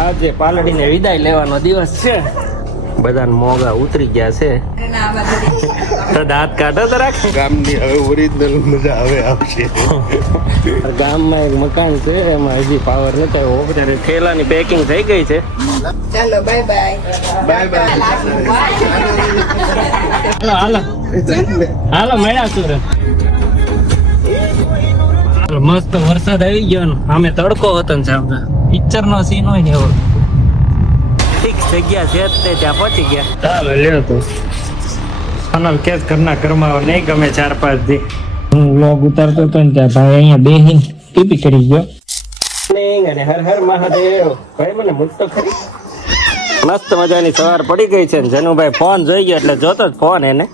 આજે પાલડીને વિદાય લેવાનો દિવસ છે. બધા મોગા ઉતરી ગયા છે. તો દાંત કાઢો તો રાખે. ગામની હવે ઓરિજિનલ મજા હવે આવશે. ગામમાં એક મકાન છે, એમાં હજી પાવર નથી આવ્યો. અત્યારે થેલાની પેકિંગ થઈ ગઈ છે. ચાલો બાય બાય. Bye bye. હાલો હાલો મળ્યા છું રે. મસ્ત વરસાદ આવી ગયો ને સામે તડકો હતો ને સામે પિક્ચર નો સીન હોય ને એવો. ઠીક જગ્યા છે તે ત્યાં પહોંચી ગયા. ચાલો લ્યો તો ફનલ કેસ ઘરના ઘરમાં નહીં ગમે 4-5 દી. હું વ્લોગ ઉતારતો હતો ને ત્યાં ભાઈ અહીંયા બેહીને પીપી કરી ગયો. અને હર હર મહાદેવ. ભાઈ મને મૂકતો ખરી. મસ્ત મજાની સવાર પડી ગઈ છે ને જનુભાઈ ફોન જોઈ ગયો એટલે જોતો જ ફોન એને.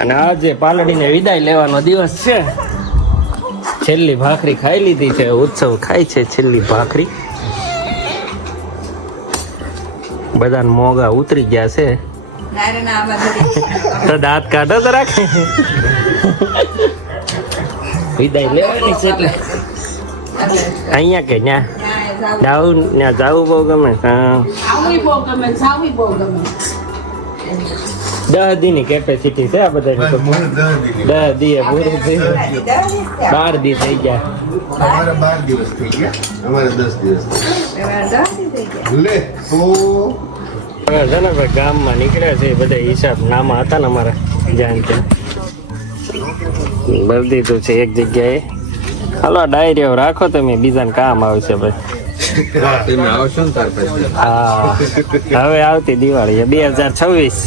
અને આજે પાલડીને વિદાય લેવાનો દિવસ છે. છેલ્લી ભાખરી ખાઈ લીધી છે. ઉત્સવ ખાય છે છેલ્લી ભાખરી. બધા મોગા ઉતરી ગયા છે. તો દાંત કાઢો તો રાખે. વિદાય લેવાની છે એટલે અહીંયા કે ન્યા જાવું બહુ ગમે. હા 10 દી ની કેપેસિટી છે આ બધા. 10 દી પૂરી થઈ. 12 દી થઈ ગયા. અમારે 12 દિવસ થઈ ગયા. અમારે 10 દિવસ લે તો જનકભાઈ ગામમાં નીકળ્યા છે. બધા હિસાબ નામા હતા ને અમારા જાણ ત્યાં ભરી દીધું છે એક જગ્યાએ. હાલો ડાયરીઓ રાખો તમે, બીજાને કામ આવશે ભાઈ. હા હવે આવતી દિવાળી 2026.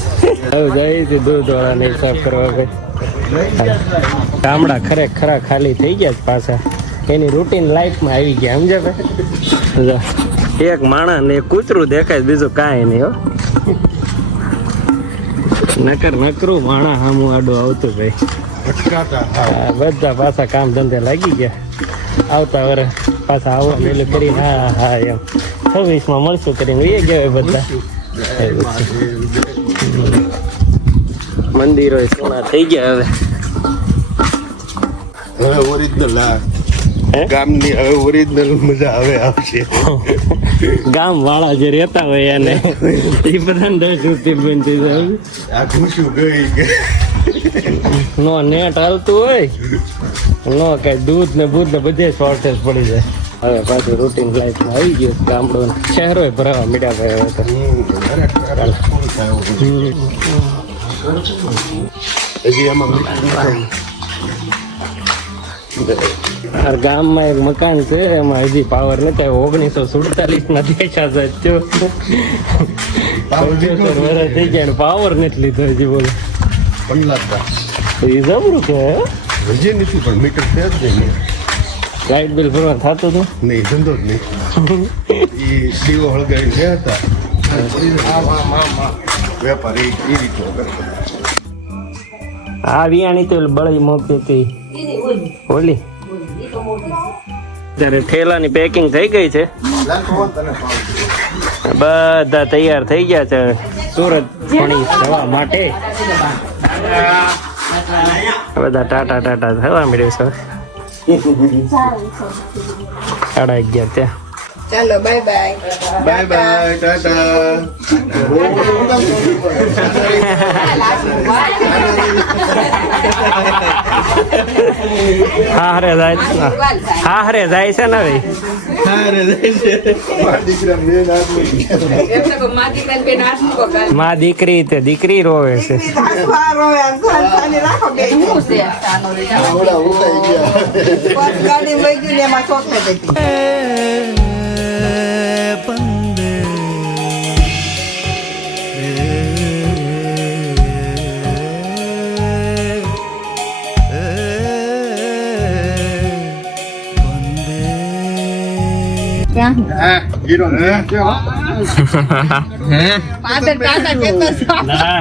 હવે જઈશું દૂધ વાળાને હિસાબ કરવા ભાઈ. ગામડા ખરા ખાલી થઈ ગયા પાછા. એની રૂટીન લાઈફમાં આવી ગયા સમજે ભાઈ. એક માણસ ને એક કૂતરું દેખાય, બીજું કાંઈ નહીં હો. નકરું માણસ સામું આડું આવતું ભાઈ. બધા પાછા કામ ધંધે લાગી ગયા. આવતા વર્ષ પાછા આવવા લેલું કરી. હા એમ 26 મળશું કરીને એ ગયા બધા. મંદિરો સોના થઈ ગયા હવે ઓરિજિનલ ગામની હવે ઓરિજિનલ મજા હવે આવશે. ગામ વાળા જે રહેતા હોય એને એ બધા 10 રૂપિયા બનતી જાય. આ ખુશી ગઈ નો નેટ હાલતું હોય નો કઈ દૂધ ને બૂધ ને બધે શોર્ટેજ પડી જાય. હવે પાછું રૂટીન લાઈફમાં આવી ગયું. ગામડો શહેરો ભરાવા મીડા હજી એમાં ગામમાં એક મકાન છે, એમાં હજી પાવર નથી આવ્યો. 1947 ના દેશા વર્ષ થઈ ગયા પાવર નથી લીધો હજી. બોલો એ જબરું છે. હજી નથી પણ મીટર છે જ નહીં. લાઇટ બિલ ભરવા થતું હતું નહીં, ધંધો જ નહીં. એ દીવો હળગાવી ગયા હતા વેપારી એ રીતે આ વિયાણી તો બળી મોકલી હતી ઓલી. ત્યારે થેલાની પેકિંગ થઈ ગઈ છે. બધા તૈયાર થઈ ગયા છે સુરત જવા માટે. બધા ટાટા થવા મળ્યું છે. 11:30 ત્યાં. ચાલો bye bye. Bye by Tata. હારે જાય છે ને ભાઈ. માં દીકરી તે દીકરી રોવે છે.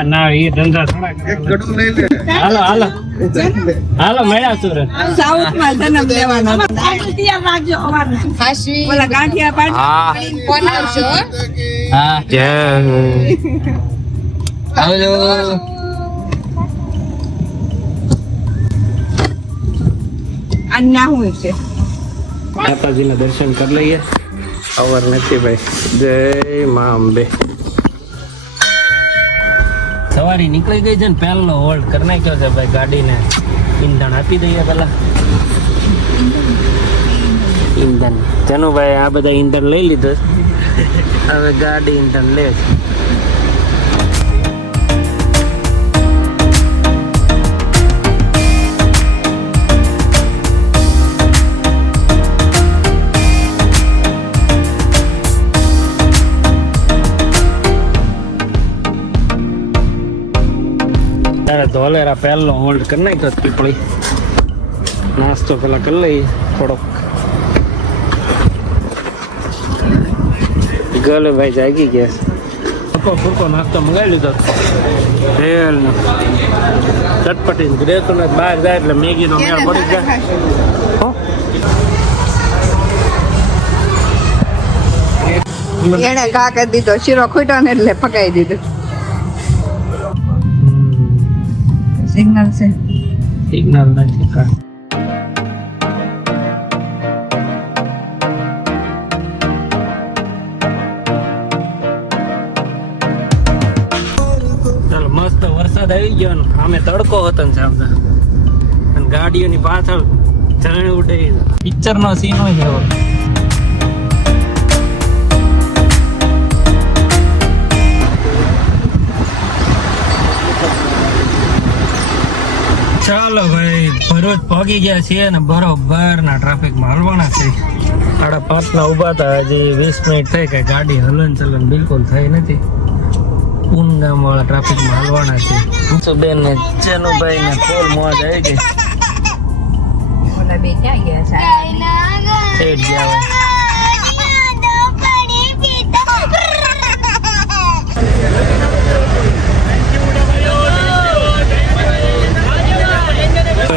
ના એ ધંધા થોડા. હાલો મળ્યા છું. સાઉથમાં જન્મ લેવાનો. ઓલા ગાંઠિયા પાડી કોણ આવશો? હા આવજો. અન્ના હું છે. માતાજીના દર્શન કરી લઈએ. ખબર નથી ભાઈ. જય મા અંબે. સવારી નીકળી ગઈ છે ને પહેલો હોલ્ડ કરી નાખ્યો છે ભાઈ. ગાડીને ઈંધણ આપી દઈએ પેલા. ઈંધણ જનુભાઈ આ બધા ઈંધણ લઈ લીધું. હવે ગાડી ઈંધણ લે છે. તારે ધોલેરા પહેલો હોલ્ડ કરી નાખ્યો પીપળી. નાસ્તો પેલા કરી લઈ થોડોક. ગલે ભાઈ જાગી ગયા. ફૂરકો નાસ્તો મંગાવી લીધો. રેલ ચટપટી ગ્રેતો ને બહાર જાય એટલે મેગી નો મેળ પડી જાય. એને ઘા કરી દીધો, શીરો ખૂટ્યો ને એટલે પકાઈ દીધું. સિગ્નલ છે. સિગ્નલ નથી કા. ચાલો મસ્ત વરસાદ આવી ગયો ને આમે તડકો હતો ને સામે અને ગાડીઓની પાછળ ઝરણી ઉડે. પિક્ચર નો સીન હોય એવો. ચાલો ભાઈ ભરૂચ પહોંચી ગયા છીએ ને બરોબર ના ટ્રાફિકમાં હલવાના છે. 5:30 ના ઉભા હતા. હજી 20 મિનિટ થઈ કે ગાડી હલન ચલન બિલકુલ થઈ નથી. ઊનગામ વાળા ટ્રાફિકમાં હલવાના છે. સુબેન ને જનુભાઈ ને ફૂલ મોજ આવી ગઈ. ઓલા બે ક્યાં ગયા છે? સેટ ગયા હોય.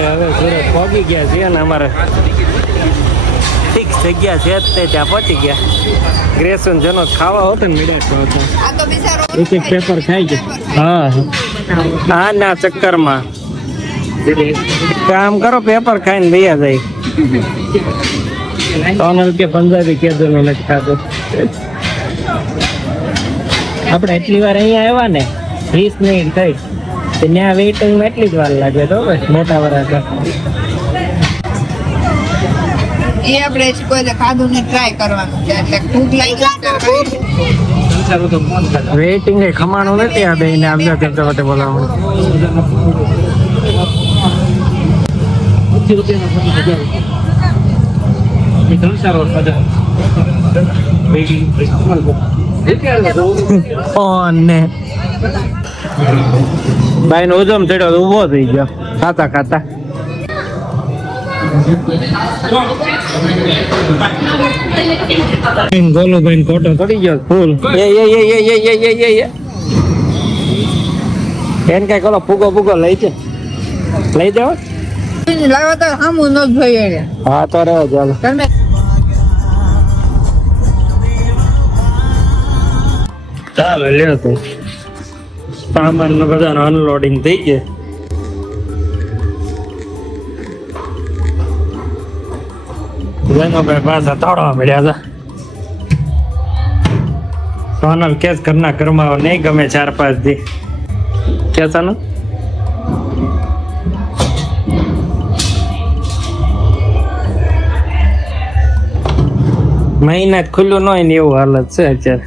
હવે સુરત પહોંચી ગયા છે ને અમારે ફિક્સ જગ્યા છે તે ત્યાં પહોંચી ગયા. ગ્રેસન જનો ખાવા હોતો ને મીડિયા હતો. આ તો બિચારો એક પેપર ખાઈ ગયો. હા હા ના ચક્કરમાં કામ કરો. પેપર ખાઈને લઈ જાય. સોનલ કે પંજાબી કેદું નથી ખાધું. આપણે એટલી વાર અહીંયા આવ્યા ને 20 મિનિટ થઈ. ત્યાં વેઇટિંગમાં એટલી જ વાર લાગે તો બસ મોટા વરા. એ આપણે કોઈ ખાધું ને ટ્રાય કરવાનું છે એટલે ભૂખ લાગી વેઇટિંગ એ ખમાણું નથી. આ બેને આપજો કરતા વખતે બોલાવવાનું. ભાઈ નો ઉજમ ચડ્યો તો ઉભો થઈ ગયો ખાતા ખાતા. ગોલુભાઈ ફોટો ચડી ગયો ફૂલ. એને કઈ કરો ફૂગો ફૂગો લઈ છે લઈ દેવો. લાવો તો આમું ન જોઈએ. હા તો રહો ચાલો. તમે ચાલો લ્યો તો સામાન નો બધાનો અનલોડિંગ થઈ ગયું. ભાઈ પાછા તોડવા મળ્યા હતા. સોનલ કેસ ઘરના ઘરમાં નહીં ગમે 4-5 દી. કેસાનું મહિના ખુલ્લું ન હોય ને એવું હાલત છે અત્યારે.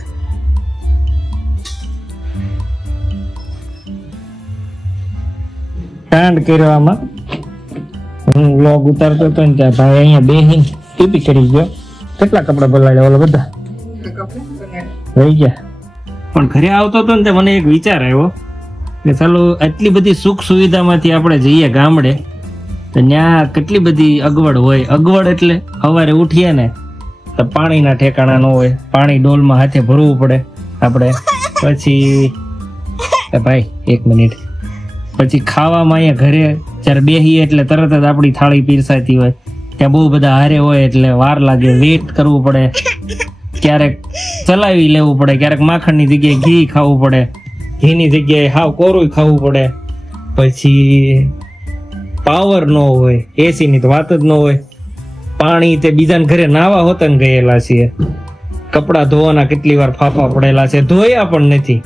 કાંડ કર્યો આમાં. હું વ્લોગ ઉતારતો હતો ને ત્યાં ભાઈ અહીંયા બેહીને ટીપી કરી ગયો. કેટલા કપડા બદલાડ્યા ઓલા બધા રહી ગયા. પણ ઘરે આવતો હતો ને મને એક વિચાર આવ્યો કે ચાલો આટલી બધી સુખ સુવિધામાંથી આપણે જઈએ ગામડે તો ત્યાં કેટલી બધી અગવડ હોય. અગવડ એટલે સવારે ઉઠીએ ને તો પાણીના ઠેકાણા ન હોય. પાણી ડોલમાં હાથે ભરવું પડે આપણે. પછી ભાઈ 1 મિનિટ. પછી ખાવામાં અહીંયા ઘરે જ્યારે બેહીએ એટલે તરત જ આપણી થાળી પીરસાતી હોય. ત્યાં બહુ બધા હારે હોય એટલે વાર લાગે. વેઇટ કરવું પડે. ક્યારેક ચલાવી લેવું પડે. ક્યારેક માખણની જગ્યાએ ઘી ખાવું પડે. ઘીની જગ્યાએ હાવ કોરું ખાવું પડે. પછી પાવર ન હોય. એસી ની તો વાત જ ન હોય. પાણી તે બીજાને ઘરે નાવા હોતા ને ગયેલા છીએ કપડા ધોવાના કેટલી વાર ફાફા પડેલા છે, ધોયા પણ નથી.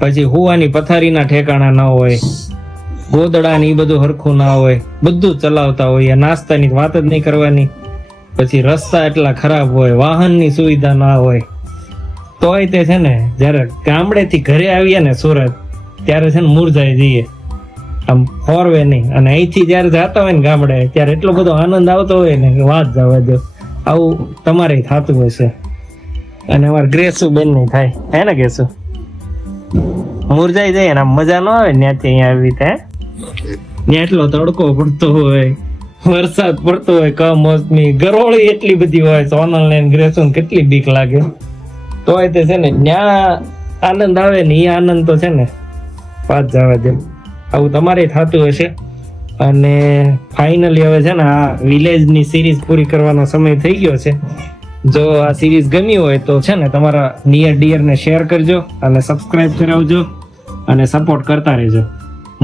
પછી હુવાની પથારીના ઠેકાણા ના હોય, ગોદડા ને એ બધું હરખું ના હોય, બધું ચલાવતા હોય, નાસ્તાની વાત જ નહીં કરવાની. પછી રસ્તા એટલા ખરાબ હોય, વાહનની સુવિધા ના હોય. તોય તે છે ને જયારે ગામડેથી ઘરે આવીએ ને સુરત, ત્યારે છે ને મૂરઝાઈ જઈએ, આમ ફોરવે નહીં. અને અહીંથી જયારે જતા હોય ને ગામડે, ત્યારે એટલો બધો આનંદ આવતો હોય ને કે વાત જવા દો. આવું તમારે થતું હશે, અને અમારે ગ્રેસુ બેન નહીં થાય, હે ને ગ્રેસુ? મૂરઝાઈ જાય ને મજા ન આવે ત્યાંથી અહીંયા આવી રીતે. ત્યાં એટલો તડકો પડતો હોય, વરસાદ પડતો હોય, કમોસમી ગરોળી એટલી બધી હોય, સોનલ ને ગ્રેસુ કેટલી બીક લાગે. તોય તે છે ને ત્યાં આનંદ આવે ને એ આનંદ તો છે ને વાત જવા દે. આવું તમારે થતું હશે. અને ફાઇનલી હવે છે ને આ વિલેજની સિરીઝ પૂરી કરવાનો સમય થઈ ગયો છે. જો આ સિરીઝ ગમી હોય તો છે ને તમારા નિયર ડિયર ને શેર કરજો અને સબસ્ક્રાઇબ કરાવજો અને સપોર્ટ કરતા રહેજો.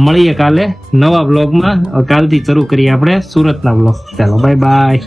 મળીએ કાલે નવા બ્લોગમાં. કાલથી શરૂ કરીએ આપણે સુરતના બ્લોગ. ચાલો બાય બાય.